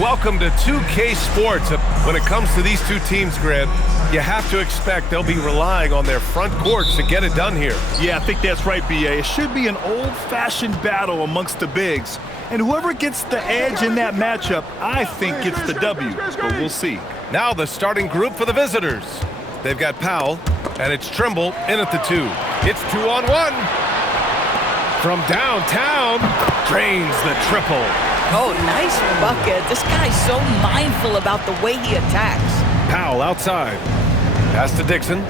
Welcome to 2K Sports. When it comes to these two teams, Grant, you have to expect they'll be relying on their front courts to get it done here. Yeah, I think that's right, B.A. It should be an old-fashioned battle amongst the bigs. And whoever gets the edge in that matchup, I think gets the W. But we'll see. Now the starting group for the visitors. They've got Powell, and it's Trimble in at the 2. It's 2-on-1. From downtown, drains the triple. Oh, nice bucket. This guy's so mindful about the way he attacks. Powell outside. Pass to Dixon.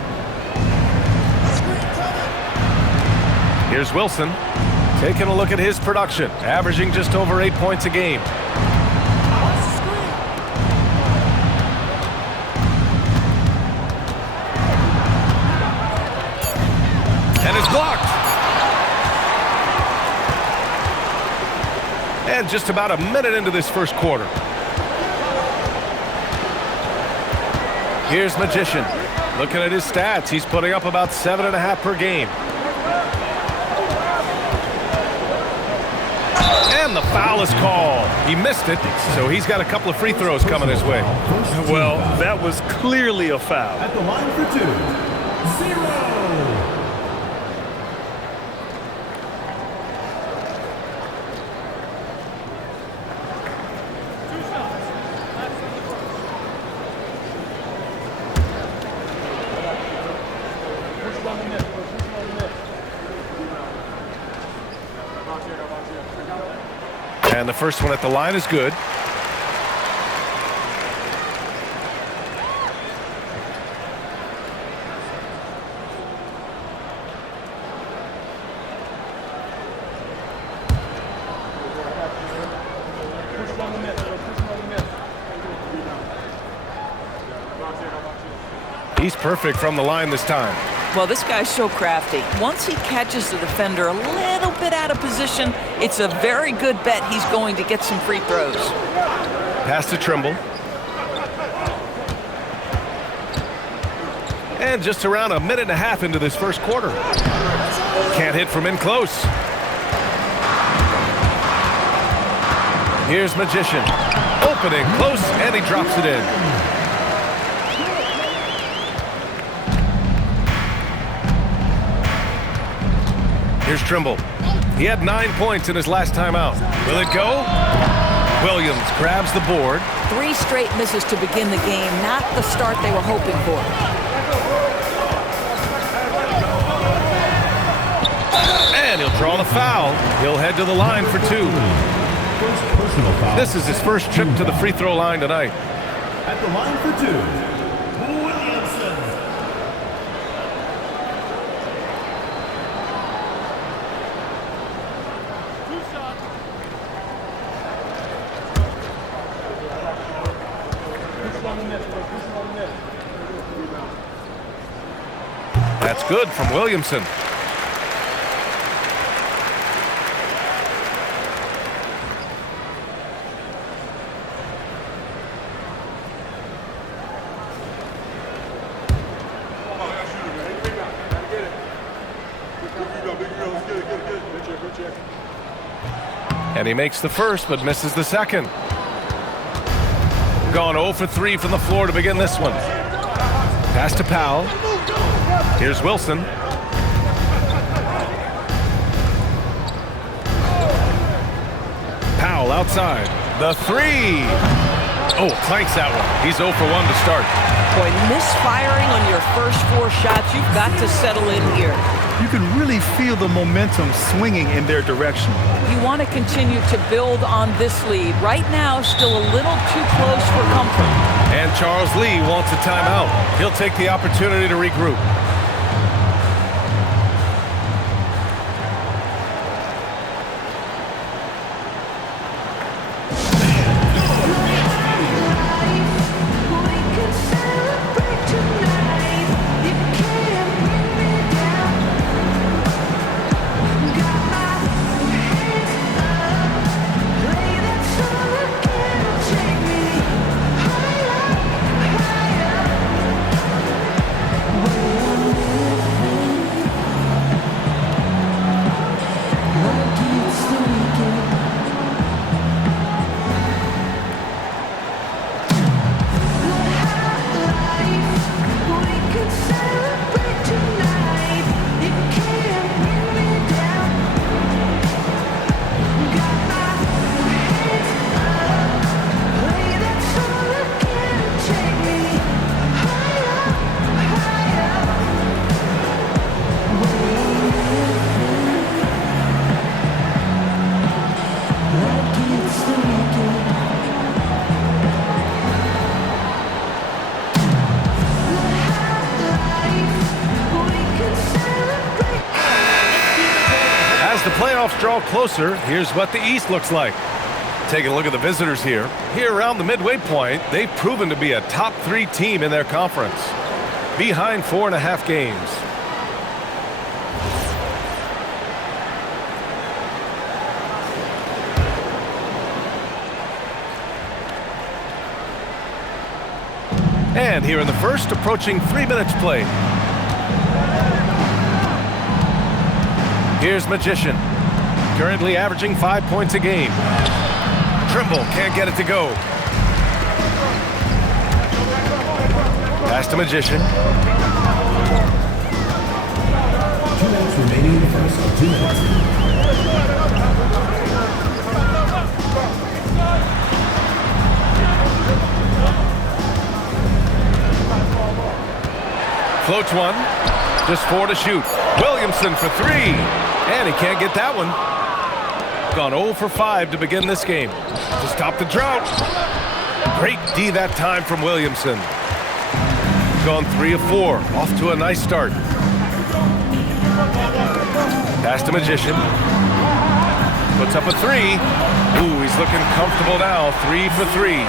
Here's Wilson. Taking a look at his production. Averaging just over 8 points a game. And it's blocked. And just about a minute into this first quarter. Here's Magician. Looking at his stats, he's putting up about 7.5 per game. And the foul is called. He missed it, so he's got a couple of free throws coming his way. Well, that was clearly a foul. At the line for 2, 0. And the first one at the line is good. He's perfect from the line this time. Well, this guy's so crafty. Once he catches the defender a little bit out of position, it's a very good bet he's going to get some free throws. Pass to Trimble. And just around a minute and a half into this first quarter. Can't hit from in close. Here's Magician. Opening close, and he drops it in. Here's Trimble. He had 9 points in his last time out. Will it go? Williams grabs the board. 3 straight misses to begin the game, not the start they were hoping for. And he'll draw the foul. He'll head to the line for 2. This is his first trip to the free throw line tonight. At the line for 2, That's good from Williamson. And he makes the first, but misses the second. Gone 0 for 3 from the floor to begin this one. Pass to Powell. Here's Wilson. Powell outside. The 3. Oh, clanks that one. He's 0 for 1 to start. Boy, misfiring on your first 4 shots, you've got to settle in here. You can really feel the momentum swinging in their direction. You want to continue to build on this lead. Right now, still a little too close for comfort. And Charles Lee wants a timeout. He'll take the opportunity to regroup. playoffs draw closer, here's what the East looks like. Taking a look at the visitors here. Here around the midway point, they've proven to be a top 3 team in their conference. Behind 4.5 games. And here in the first, approaching 3 minutes played. Here's Magician, currently averaging 5 points a game. Trimble can't get it to go. Pass to Magician. 2 minutes remaining in the first. 2 minutes. Floats one. Just 4 to shoot. Williamson for 3. And he can't get that one. Gone 0 for 5 to begin this game. To stop the drought. Great D that time from Williamson. Gone 3 of 4. Off to a nice start. Pass to Magician. Puts up a 3. Ooh, he's looking comfortable now. 3 for 3.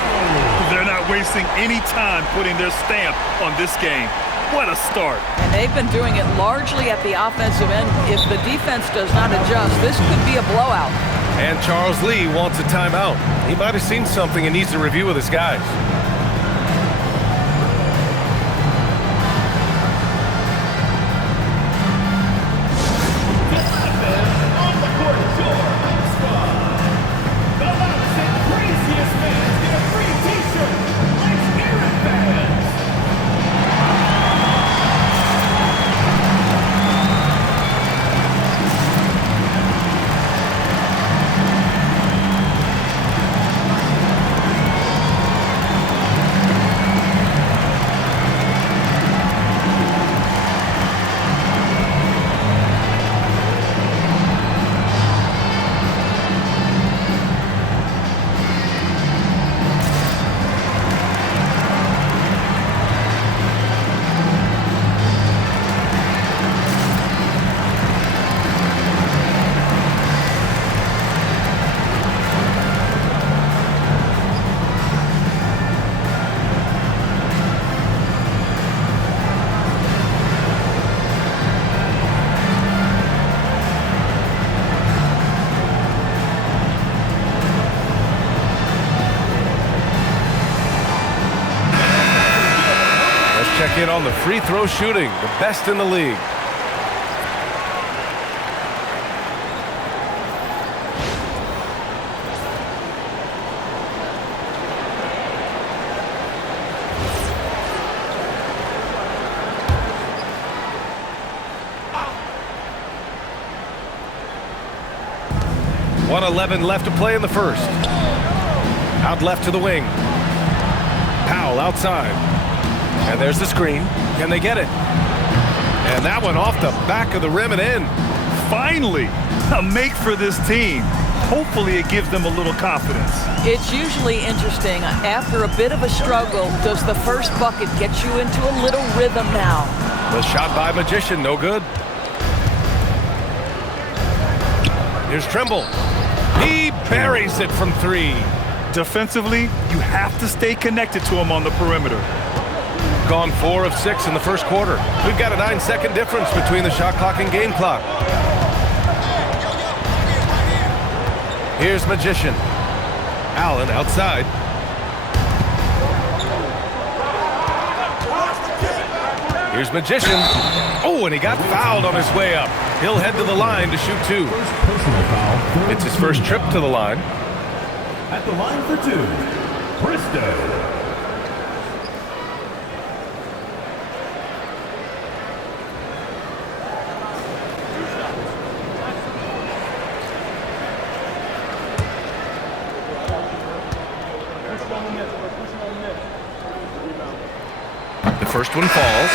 They're not wasting any time putting their stamp on this game. What a start. And they've been doing it largely at the offensive end. If the defense does not adjust, this could be a blowout. And Charles Lee wants a timeout. He might have seen something and needs to review with his guys. Check in on the free throw shooting, the best in the league. .111 left to play in the first. Out left to the wing. Powell outside. And there's the screen. Can they get it? And that one off the back of the rim and in. Finally, a make for this team. Hopefully it gives them a little confidence. It's usually interesting. After a bit of a struggle, does the first bucket get you into a little rhythm now? The shot by Magician, no good. Here's Trimble. He buries it from 3. Defensively, you have to stay connected to him on the perimeter. Gone 4 of 6 in the first quarter. We've got a 9-second difference between the shot clock and game clock. Here's Magician. Allen outside. Here's Magician. Oh, and he got fouled on his way up. He'll head to the line to shoot 2. Personal foul. It's his first trip to the line. At the line for 2, Bristow. The first one falls.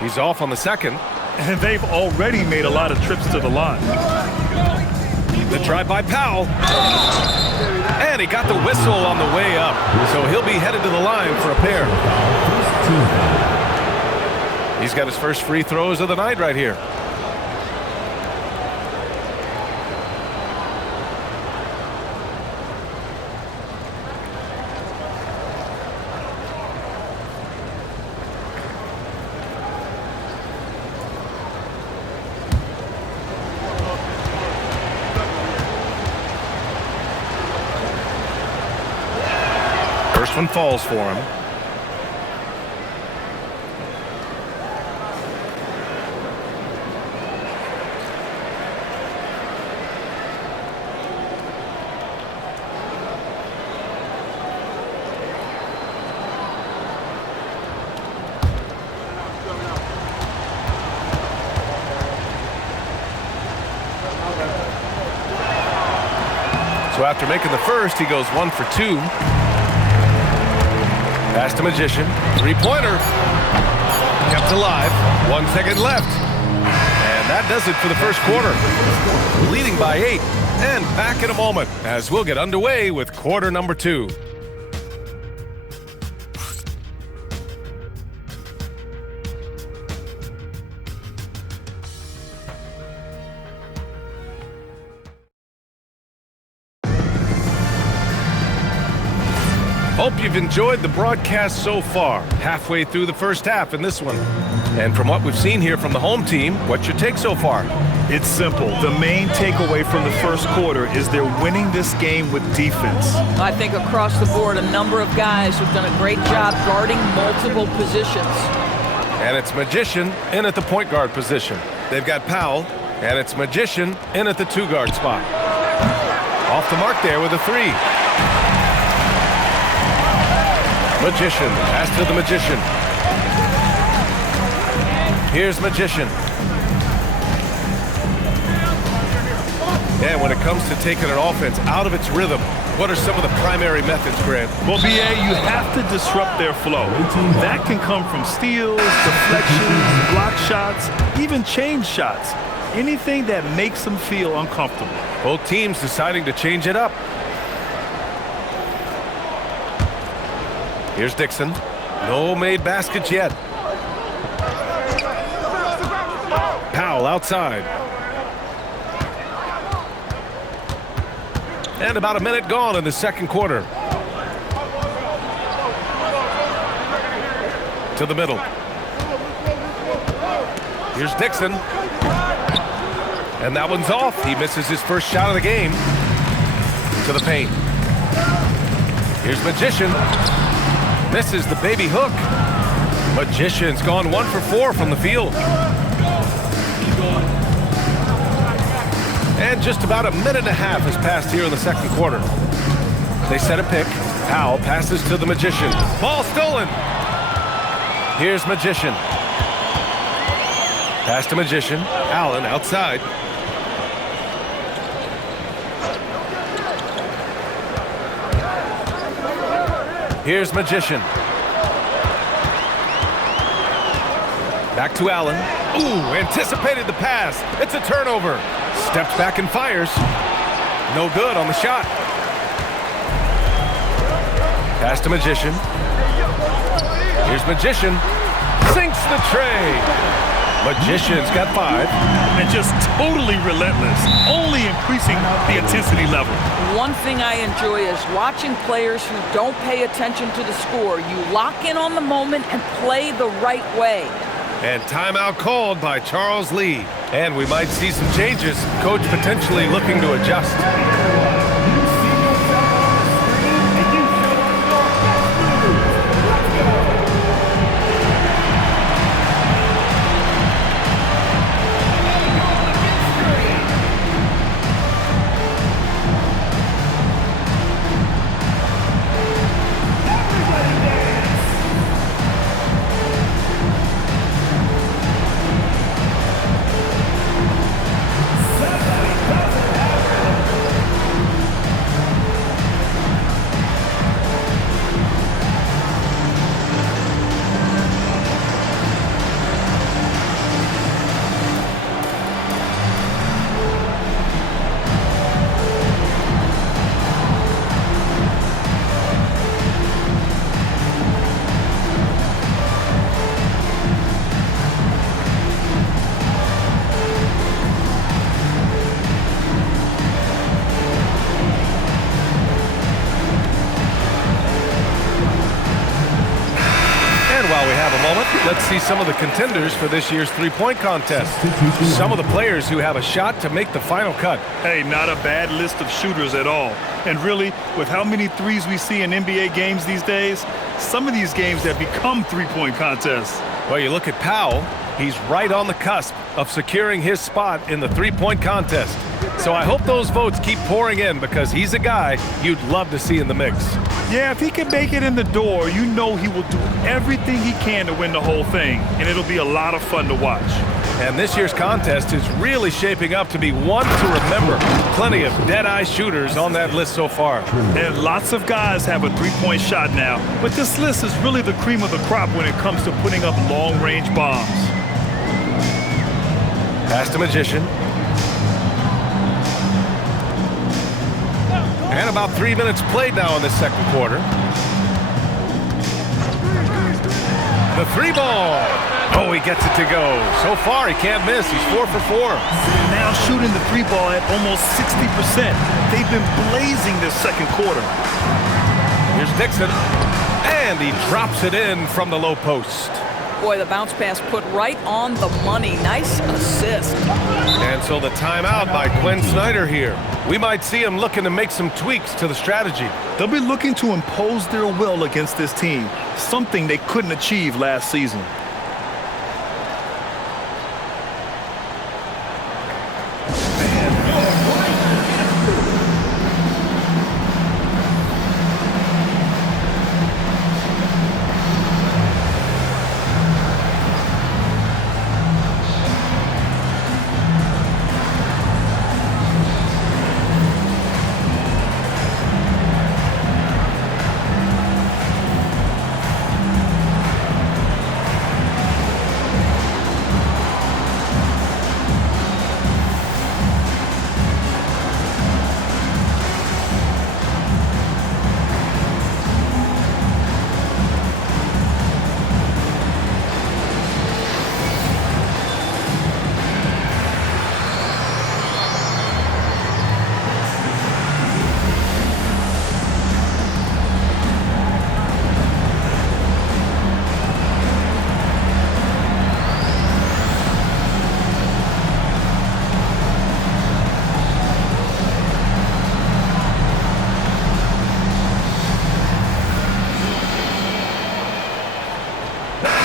He's off on the second. And they've already made a lot of trips to the line. The drive by Powell. And he got the whistle on the way up. So he'll be headed to the line for a pair. He's got his first free throws of the night right here. First one falls for him. So after making the first, he goes 1 for 2. Pass to Magician. Three-pointer. Kept alive. 1 second left. And that does it for the first quarter. Leading by 8. And back in a moment as we'll get underway with quarter number 2. Hope you've enjoyed the broadcast so far. Halfway through the first half in this one. And from what we've seen here from the home team, what's your take so far? It's simple. The main takeaway from the first quarter is they're winning this game with defense. I think across the board, a number of guys have done a great job guarding multiple positions. And it's Magician in at the point guard position. They've got Powell, and it's Magician in at the 2-guard spot. Off the mark there with a 3. Magician, pass to the Magician. Here's Magician. And when it comes to taking an offense out of its rhythm, what are some of the primary methods, Grant? Well, BA, you have to disrupt their flow. That can come from steals, deflections, block shots, even change shots. Anything that makes them feel uncomfortable. Both teams deciding to change it up. Here's Dixon. No made baskets yet. Powell outside. And about a minute gone in the second quarter. To the middle. Here's Dixon. And that one's off. He misses his first shot of the game. To the paint. Here's Magician. Misses the baby hook. Magician's gone 1 for 4 from the field. And just about a minute and a half has passed here in the second quarter. They set a pick. Powell passes to the Magician. Ball stolen. Here's Magician. Pass to Magician. Allen outside. Here's Magician. Back to Allen. Ooh, anticipated the pass. It's a turnover. Steps back and fires. No good on the shot. Pass to Magician. Here's Magician. Sinks the tray. Magician's got 5. And just totally relentless, only increasing the intensity level. One thing I enjoy is watching players who don't pay attention to the score. You lock in on the moment and play the right way. And timeout called by Charles Lee. And we might see some changes. Coach potentially looking to adjust. while we have a moment, let's see some of the contenders for this year's three-point contest. Some of the players who have a shot to make the final cut. Hey, not a bad list of shooters at all. And really, with how many threes we see in NBA games these days, some of these games have become three-point contests. Well, you look at Powell, he's right on the cusp of securing his spot in the three-point contest. So I hope those votes keep pouring in because he's a guy you'd love to see in the mix. Yeah, if he can make it in the door, you know he will do everything he can to win the whole thing, and it'll be a lot of fun to watch. And this year's contest is really shaping up to be one to remember. Plenty of dead-eye shooters on that list so far. And lots of guys have a three-point shot now, but this list is really the cream of the crop when it comes to putting up long-range bombs. Pass to Magician. And about 3 minutes played now in this second quarter. The three ball. Oh, he gets it to go. So far, he can't miss. He's 4 for 4. Now shooting the three ball at almost 60%. They've been blazing this second quarter. Here's Dixon. And he drops it in from the low post. Boy, the bounce pass put right on the money. Nice assist. And so the timeout by Quinn Snyder here. We might see him looking to make some tweaks to the strategy. They'll be looking to impose their will against this team, something they couldn't achieve last season.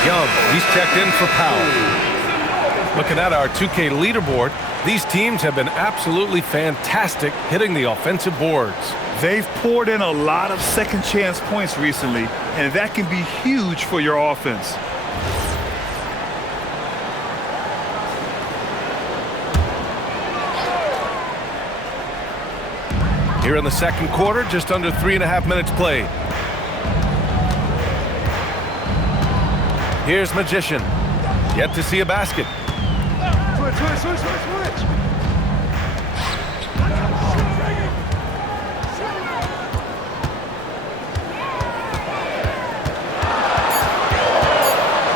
Young, he's checked in for Powell. Looking at our 2K leaderboard, these teams have been absolutely fantastic hitting the offensive boards. They've poured in a lot of second chance points recently, and that can be huge for your offense. Here in the second quarter, just under 3.5 minutes played. Here's Magician. Yet to see a basket. Switch.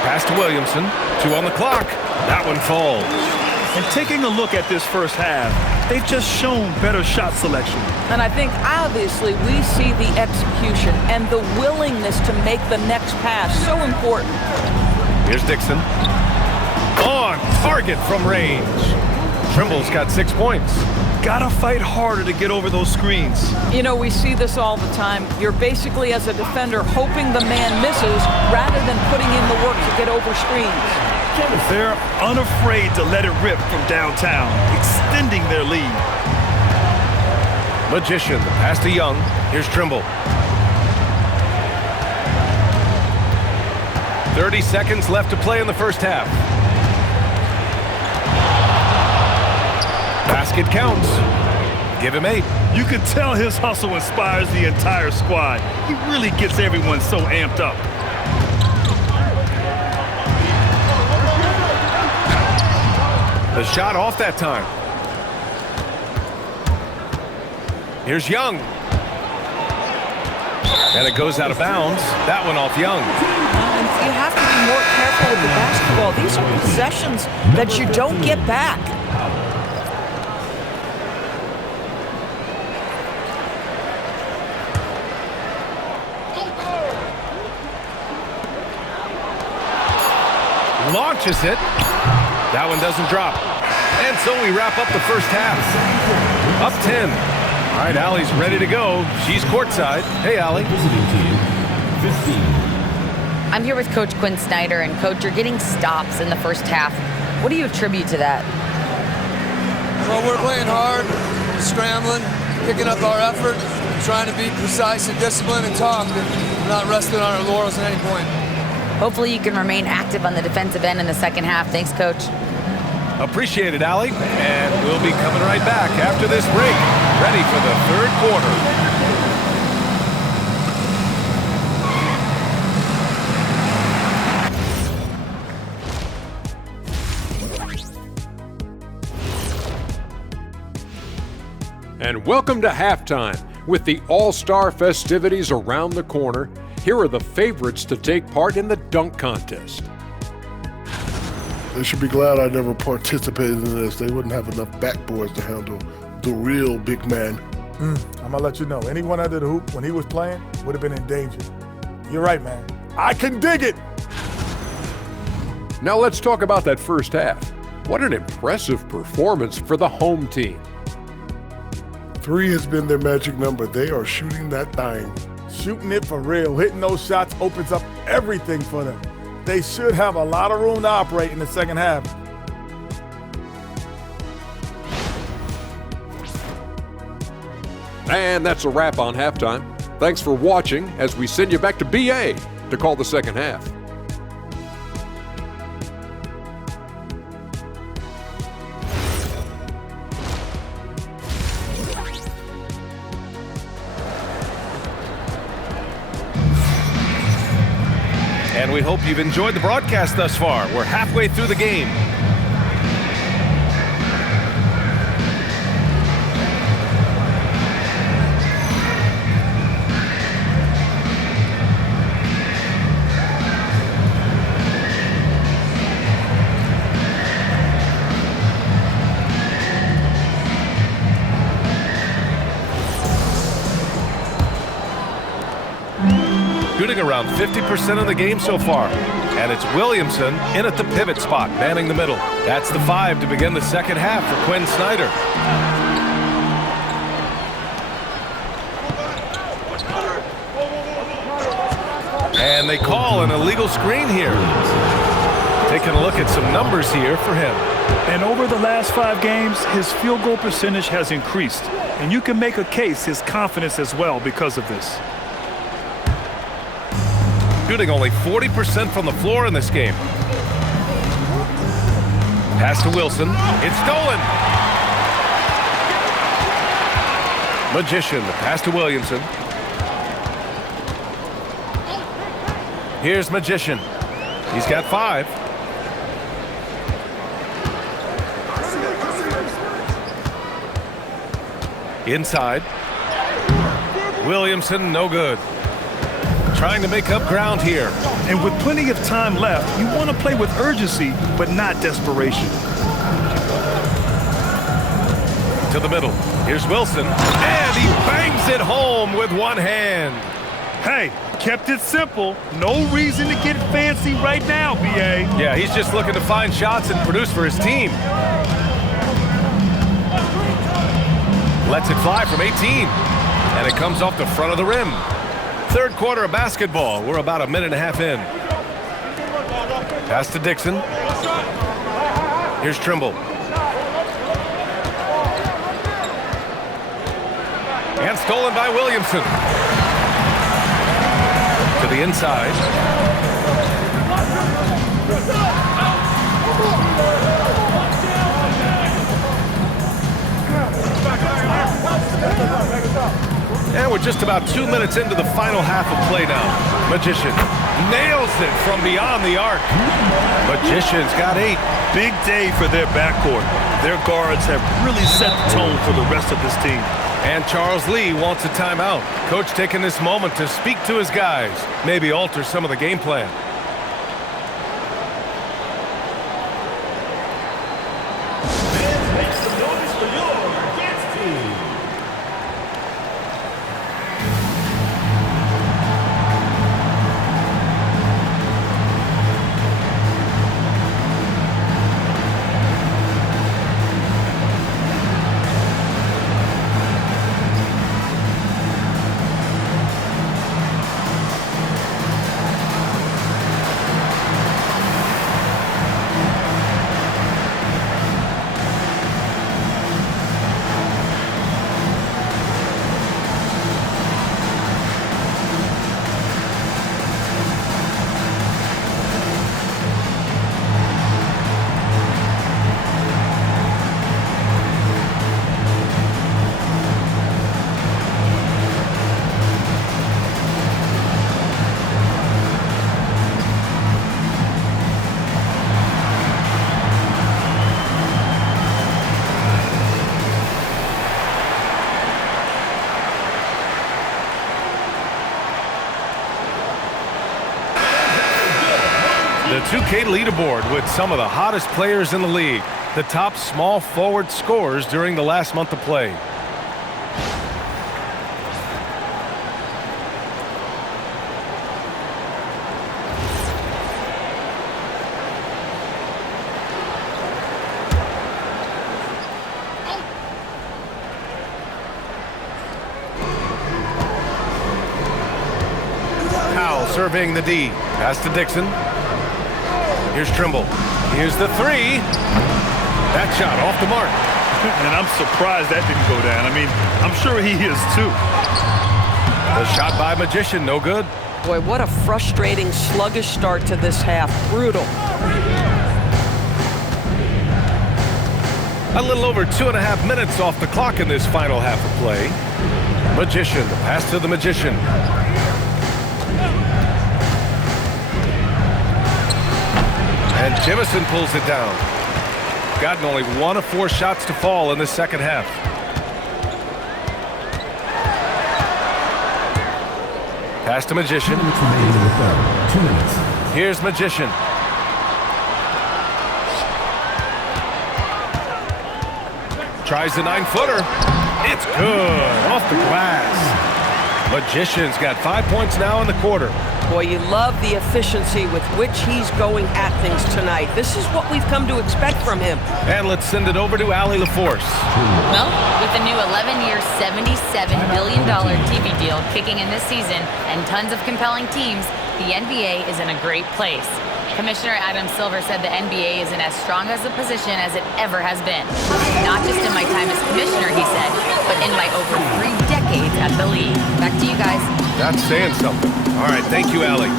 Pass to Williamson. 2 on the clock. That one falls. And taking a look at this first half, they've just shown better shot selection. And I think obviously we see the execution and the willingness to make the next pass so important. Here's Dixon. On target from range. Trimble's got 6 points. Gotta fight harder to get over those screens. You know, we see this all the time. You're basically, as a defender, hoping the man misses rather than putting in the work to get over screens. They're unafraid to let it rip from downtown, extending their lead. Magician, the pass to Young. Here's Trimble. 30 seconds left to play in the first half. Basket counts. Give him 8. You can tell his hustle inspires the entire squad. He really gets everyone so amped up. The shot off that time. Here's Young. And it goes out of bounds. That one off Young. You have to be more careful with the basketball. These are possessions that you don't get back. launches it. That one doesn't drop. And so we wrap up the first half. Up 10. All right, Allie's ready to go. She's courtside. Hey, Allie. Visiting team, 15. I'm here with Coach Quinn Snyder, and Coach, you're getting stops in the first half. What do you attribute to that? Well, we're playing hard, scrambling, picking up our effort, trying to be precise and disciplined and talk, and not resting on our laurels at any point. Hopefully you can remain active on the defensive end in the second half. Thanks, Coach. Appreciate it, Allie. And we'll be coming right back after this break, ready for the third quarter. And welcome to halftime. With the All-Star festivities around the corner, here are the favorites to take part in the dunk contest. They should be glad I never participated in this. They wouldn't have enough backboards to handle the real big man. I'm going to let you know, anyone under the hoop when he was playing would have been in danger. You're right, man. I can dig it. Now let's talk about that first half. What an impressive performance for the home team. 3 has been their magic number. They are shooting that thing. Shooting it for real. Hitting those shots opens up everything for them. They should have a lot of room to operate in the second half. And that's a wrap on halftime. Thanks for watching as we send you back to BA to call the second half. And we hope you've enjoyed the broadcast thus far. We're halfway through the game. Shooting around 50% of the game so far. And it's Williamson in at the pivot spot, manning the middle. That's the 5 to begin the second half for Quinn Snyder. And they call an illegal screen here. Taking a look at some numbers here for him. And over the last 5 games, his field goal percentage has increased. And you can make a case his confidence as well because of this. Shooting only 40% from the floor in this game. Pass to Wilson. It's stolen. Magician, the pass to Williamson. Here's Magician. He's got 5. Inside. Williamson, no good. Trying to make up ground here. And with plenty of time left, you want to play with urgency, but not desperation. To the middle. Here's Wilson. And he bangs it home with one hand. Hey, kept it simple. No reason to get fancy right now, BA. Yeah, he's just looking to find shots and produce for his team. Lets it fly from 18. And it comes off the front of the rim. Third quarter of basketball. We're about a minute and a half in. Pass to Dixon. Here's Trimble. And stolen by Williamson. To the inside. And we're just about 2 minutes into the final half of play now. Magician nails it from beyond the arc. Magician's got 8. Big day for their backcourt. Their guards have really set the tone for the rest of this team. And Charles Lee wants a timeout. Coach taking this moment to speak to his guys, maybe alter some of the game plan. Make some noise for your dance team. The 2K leaderboard with some of the hottest players in the league. The top small forward scorers during the last month of play. Powell surveying the D. Pass to Dixon. Here's Trimble. Here's the three. That shot off the mark. And I'm surprised that didn't go down. I mean, I'm sure he is too. The shot by Magician, no good. Boy, what a frustrating, sluggish start to this half. Brutal. A little over 2.5 minutes off the clock in this final half of play. Magician, the pass to the Magician. And Jemison pulls it down. Gotten only 1 of 4 shots to fall in the second half. Pass to Magician. 2 minutes. Here's Magician. Tries the 9-footer. It's good. Off the glass. Magician's got 5 points now in the quarter. Boy, you love the efficiency with which he's going at things tonight. This is what we've come to expect from him. And let's send it over to Allie LaForce. Well, with a new 11-year, $77 billion TV deal kicking in this season and tons of compelling teams, the NBA is in a great place. Commissioner Adam Silver said the NBA is in as strong as a position as it ever has been. Not just in my time as commissioner, he said, but in my over 3 decades at the league. Back to you guys. That's saying something. All right, thank you, Allie.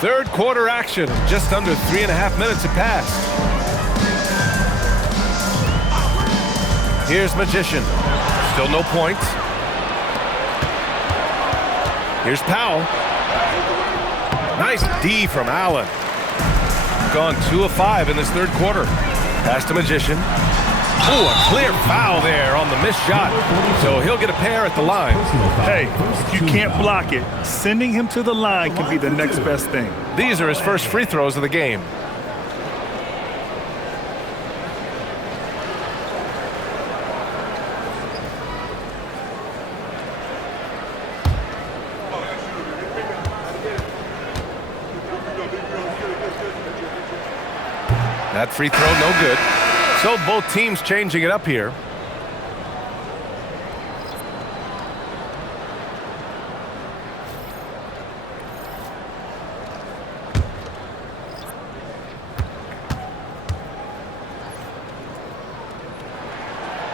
Third quarter action. Just under 3.5 minutes have passed. Here's Magician. Still no points. Here's Powell. Nice D from Allen. Gone 2 of 5 in this third quarter. Pass to Magician. Oh, a clear foul there on the missed shot. So he'll get a pair at the line. Hey, if you can't block it, sending him to the line can be the next best thing. These are his first free throws of the game. That free throw, no good. So both teams changing it up here.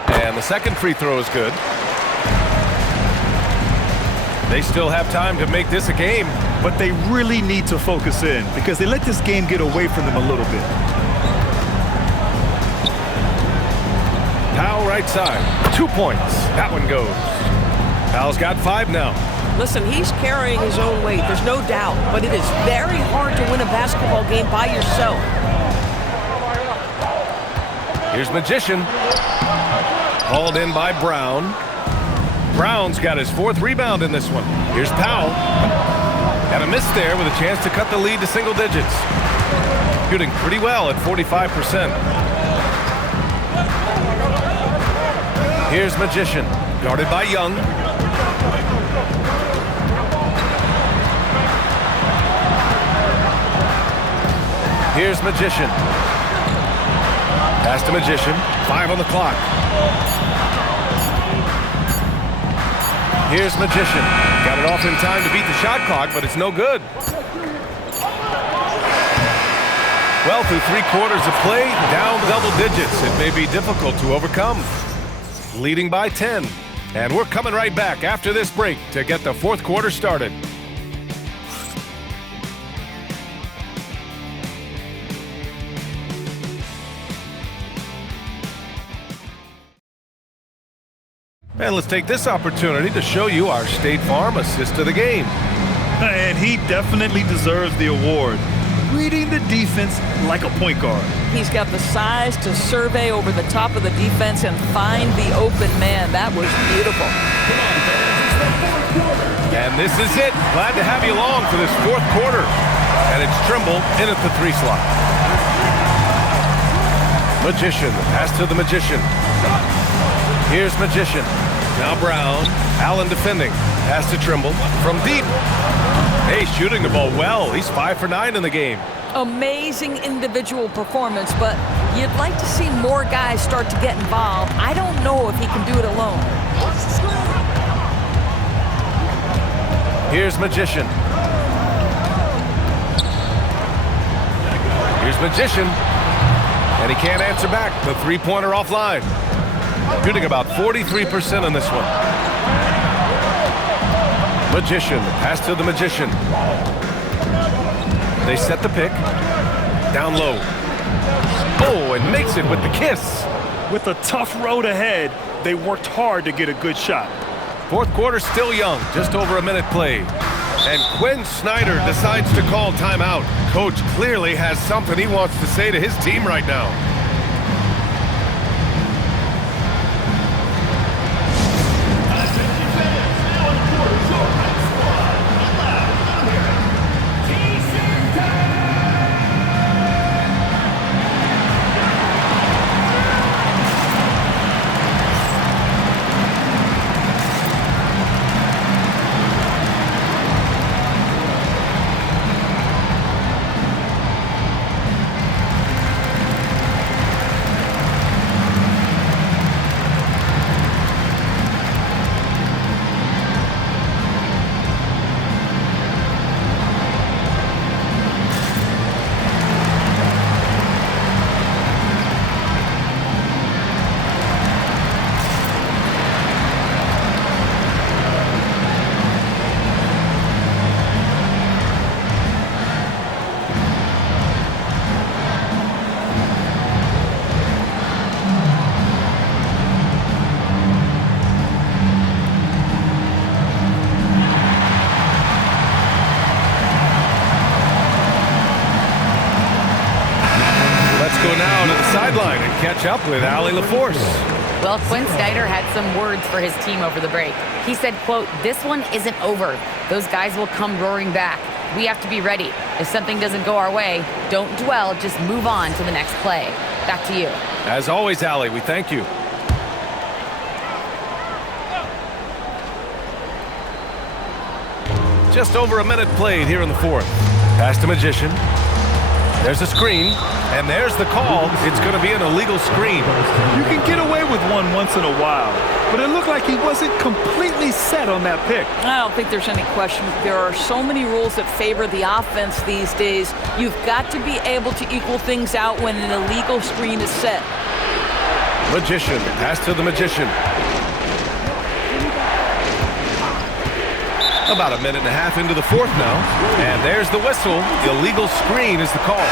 And the second free throw is good. They still have time to make this a game. But they really need to focus in because they let this game get away from them a little bit. Powell right side. 2 points. That one goes. Powell's got 5 now. Listen, he's carrying his own weight. There's no doubt. But it is very hard to win a basketball game by yourself. Here's Magician. Hauled in by Brown. Brown's got his 4th rebound in this one. Here's Powell. And a miss there with a chance to cut the lead to single digits. Shooting pretty well at 45%. Here's Magician, guarded by Young. Here's Magician. Pass to Magician. 5 on the clock. Here's Magician. Got it off in time to beat the shot clock, but it's no good. Well, through 3 quarters of play, down double digits. It may be difficult to overcome. Leading by 10. And we're coming right back after this break to get the 4th quarter started. And let's take this opportunity to show you our State Farm assist of the game. And he definitely deserves the award. Reading the defense like a point guard. He's got the size to survey over the top of the defense and find the open man. That was beautiful. And this is it. Glad to have you along for this 4th quarter. And it's Trimble in at the 3 slot. Magician, pass to the Magician. Here's Magician. Now Brown. Allen defending. Pass to Trimble from deep. Hey, shooting the ball well. He's 5 for 9 in the game. Amazing individual performance, but you'd like to see more guys start to get involved. I don't know if he can do it alone. Here's Magician. Here's Magician. And he can't answer back. The 3-pointer offline. Shooting about 43% on this one. Magician, pass to the Magician. They set the pick. Down low. Oh, and makes it with the kiss. With a tough road ahead, they worked hard to get a good shot. 4th quarter still young, just over a minute played. And Quinn Snyder decides to call timeout. Coach clearly has something he wants to say to his team right now. Sideline and catch up with Allie LaForce. Well, Quinn Snyder had some words for his team over the break. He said, quote, "This one isn't over. Those guys will come roaring back. We have to be ready. If something doesn't go our way, don't dwell, just move on to the next play." Back to you. As always, Allie, we thank you. Just over a minute played here in the 4th. Pass to Magician. There's a screen, and there's the call. It's going to be an illegal screen. You can get away with one once in a while, but it looked like he wasn't completely set on that pick. I don't think there's any question. There are so many rules that favor the offense these days. You've got to be able to equal things out when an illegal screen is set. Magician, pass to the Magician. About a minute and a half into the 4th now. And there's the whistle. Illegal screen is the call.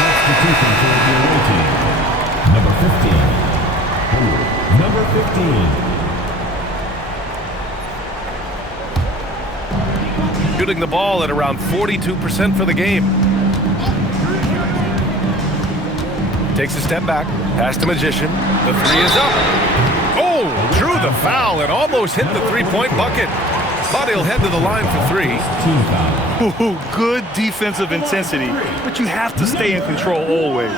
Substitution for the away team. Number 15. Number 15. Shooting the ball at around 42% for the game. Takes a step back. Pass to Magician. The 3 is up. Oh, drew the foul and almost hit the 3-point bucket. but he'll head to the line for 3. Ooh, good defensive intensity, but you have to stay in control always.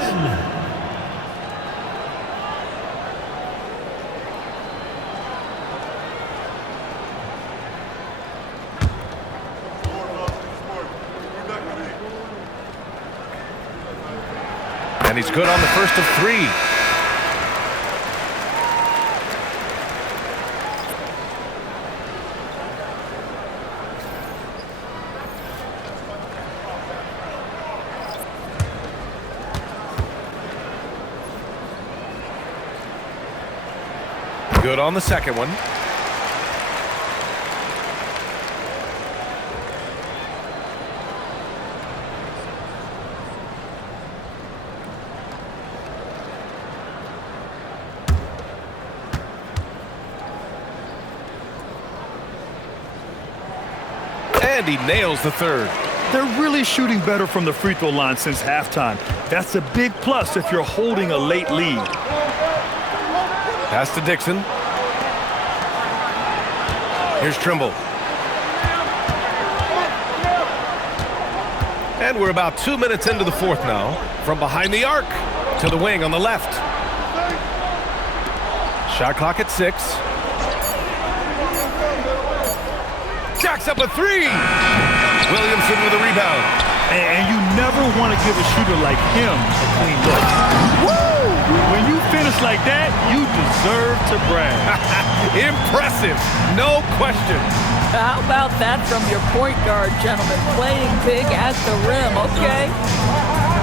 And he's good on the first of 3. Good on the second one. And he nails the third. They're really shooting better from the free throw line since halftime. That's a big plus if you're holding a late lead. Pass to Dixon. Here's Trimble. And we're about 2 minutes into the fourth now. From behind the arc to the wing on the left. Shot clock at 6. Jacks up a 3. Williamson with a rebound. And you never want to give a shooter like him a clean look. Woo! When you finish like that, you deserve to brag. Impressive, no question. How about that from your point guard, gentlemen? Playing big at the rim, okay?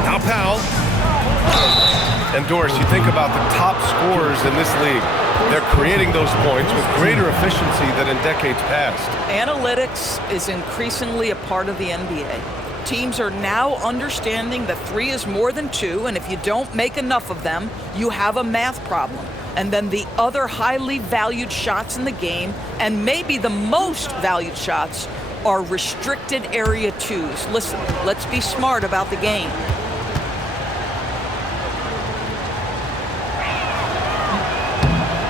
Now Powell. And Doris, you think about the top scorers in this league. They're creating those points with greater efficiency than in decades past. Analytics is increasingly a part of the NBA. Teams are now understanding that 3 is more than 2, and if you don't make enough of them, you have a math problem. And then the other highly valued shots in the game, and maybe the most valued shots, are restricted area 2s. Listen, let's be smart about the game.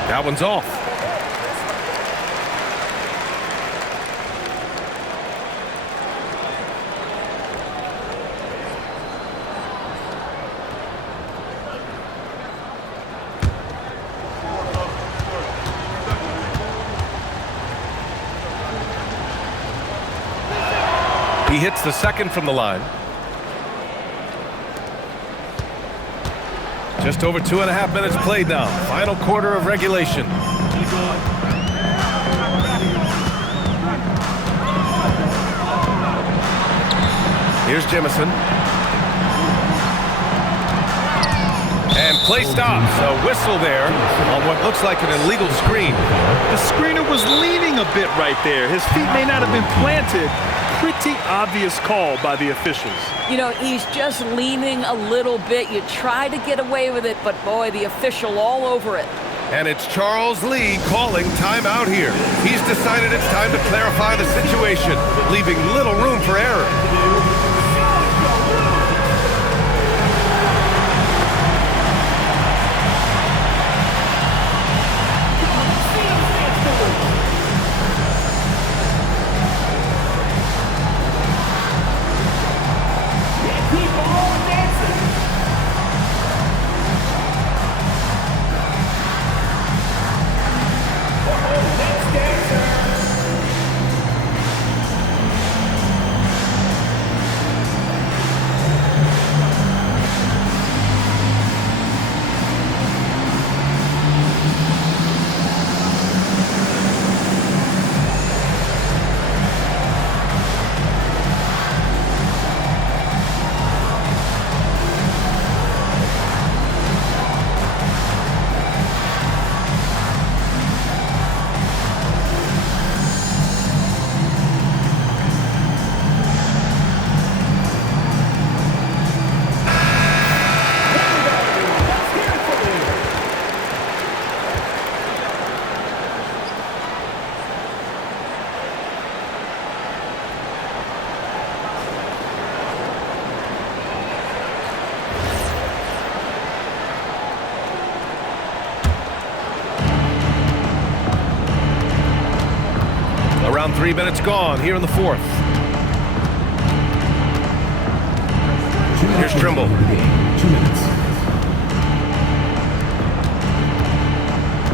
That one's off. He hits the second from the line. Just over 2.5 minutes played now. Final quarter of regulation. Here's Jemison. And play stops. A whistle there on what looks like an illegal screen. The screener was leaning a bit right there. His feet may not have been planted. Pretty obvious call by the officials. You know, he's just leaning a little bit. You try to get away with it, but boy, the official all over it. And it's Charles Lee calling timeout here. He's decided it's time to clarify the situation, leaving little room for error. 3 minutes gone here in the fourth. Here's Trimble. 2 minutes.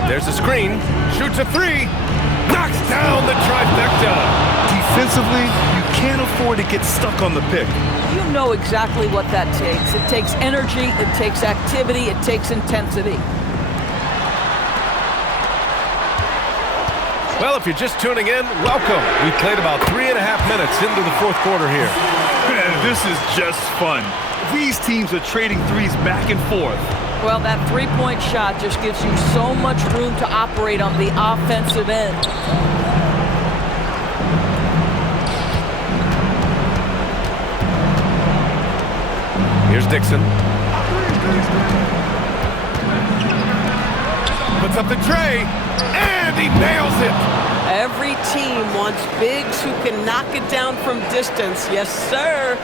There's a screen. Shoots a three. Knocks down the trifecta. Defensively, you can't afford to get stuck on the pick. You know exactly what that takes. It takes energy, it takes activity, it takes intensity. Well, if you're just tuning in, welcome. We played about 3.5 minutes into the fourth quarter here. Man, this is just fun. These teams are trading threes back and forth. Well, that three-point shot just gives you so much room to operate on the offensive end. Here's Dixon. Puts up the tray, and he nails it. Every team wants bigs who can knock it down from distance. Yes, sir.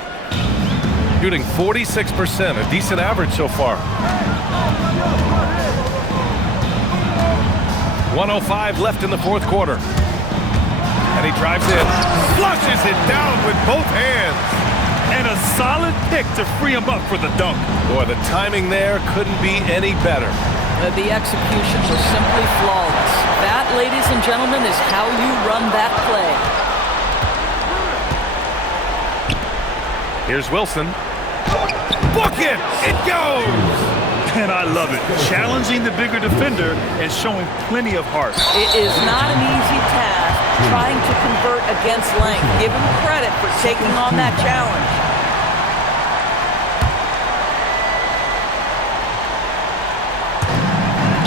Shooting 46%, a decent average so far. 1:05 left in the fourth quarter. And he drives in, flushes it down with both hands. And a solid pick to free him up for the dunk. Boy, the timing there couldn't be any better. The execution was simply flawless. That, ladies and gentlemen, is how you run that play. Here's Wilson. Book it! It goes! And I love it. Challenging the bigger defender and showing plenty of heart. It is not an easy task trying to convert against length. Give him credit for taking on that challenge.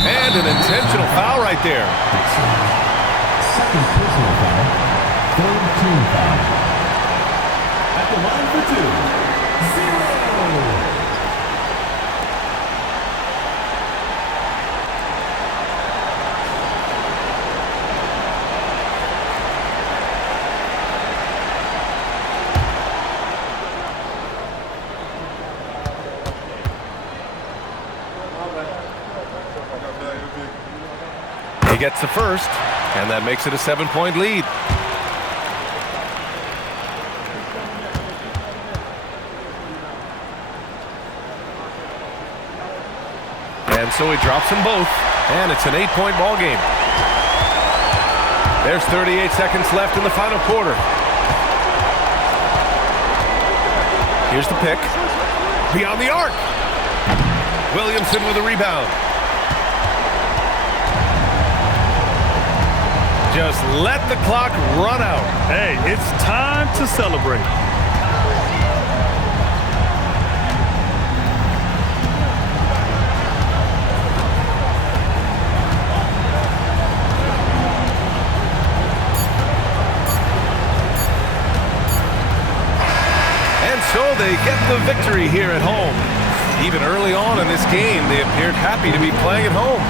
And an intentional foul right there. Second personal foul. Third team foul. At the line for 2, 0. He gets the first, and that makes it a 7-point lead. And so he drops them both, and it's an 8-point ball game. There's 38 seconds left in the final quarter. Here's the pick. Beyond the arc. Williamson with a rebound. Just let the clock run out. Hey, it's time to celebrate. And so they get the victory here at home. Even early on in this game, they appeared happy to be playing at home.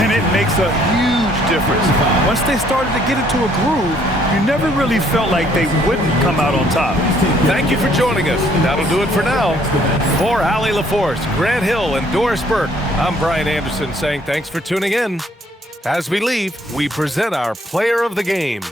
And it makes a huge difference. Once they started to get into a groove, you never really felt like they wouldn't come out on top. Thank you for joining us. That'll do it for now. For Allie LaForce, Grant Hill, and Doris Burke, I'm Brian Anderson saying thanks for tuning in. As we leave, we present our player of the game.